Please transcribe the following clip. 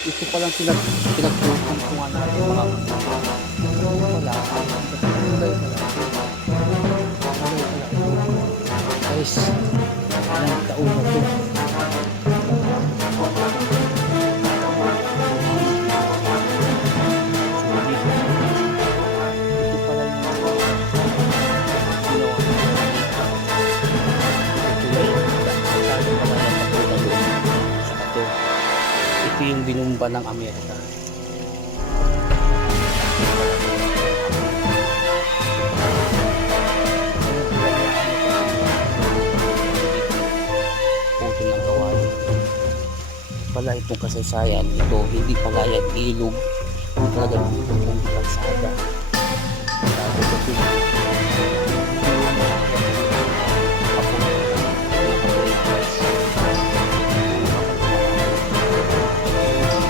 Ito palang pinagtutungtungan natin mga wala. Kulay pala. Guys, ilang taon na to. Ito pala yung ito yung binumba ng Amerika. Puto ng kawain. Pala itong kasaysayan, ito hindi pala yan ilog. Ito talaga itong kalsada. Kalsada ito.